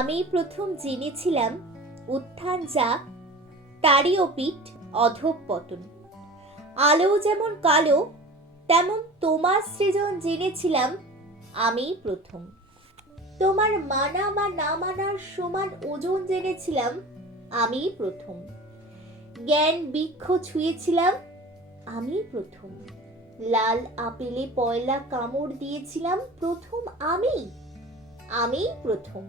আমি প্রথম জেনেছিলাম উত্থান যা তারই পিঠ অধঃপতন। আলো যেমন কালো তেমন তোমার সৃজন জেনেছিলাম আমি প্রথম। তোমার মানা বা না মানার সমান ওজন জেনেছিলাম আমি প্রথম। জ্ঞান বৃক্ষ ছুঁয়েছিলাম আমি প্রথম। লাল আপেলে পয়লা কামড় দিয়েছিলাম প্রথম আমি প্রথম।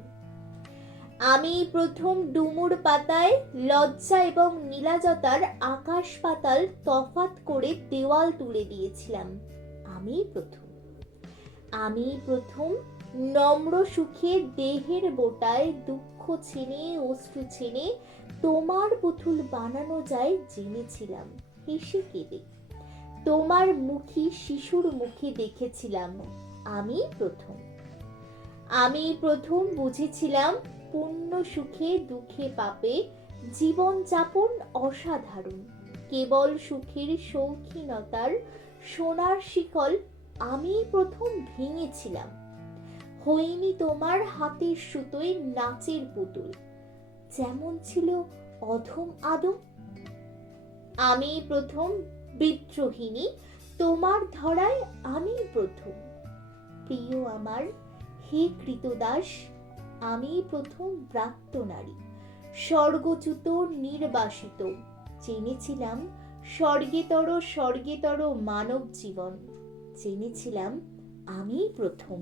আমি প্রথম ডুমুর পাতায় লজ্জা এবং নীলাজতার আকাশ পাতাল তফাৎ করে দেওয়াল তুলে দিয়েছিলাম আমি প্রথম। আমি প্রথম নম্র সুখে দেহের বোটায় দুঃখ ছেনে অশ্রু ছেনে তোমার পুতুল বানানো যায় জেনেছিলাম হেসে কেঁদে। তোমার মুখী শিশুর মুখে দেখেছিলাম আমি প্রথম। আমি প্রথম বুঝেছিলাম পুণ্য সুখে দুঃখে পাপে জীবন যাপন অসাধারণ। কেবল সুখের শৌখিনতার সোনার শিকল আমি প্রথম ভেঙেছিলাম। হইনি তোমার হাতের সুতোয় নাচের পুতুল, যেমন ছিল অধম আদম। আমি প্রথম বিদ্রোহিণী, তোমার ধরায় আমি প্রথম। প্রিয় আমার, হে কৃতদাস, আমি প্রথম ব্রাত্য নারী, স্বর্গচ্যুত নির্বাসিত। জেনেছিলাম স্বর্গেতর মানব জীবন, জেনেছিলাম আমি প্রথম।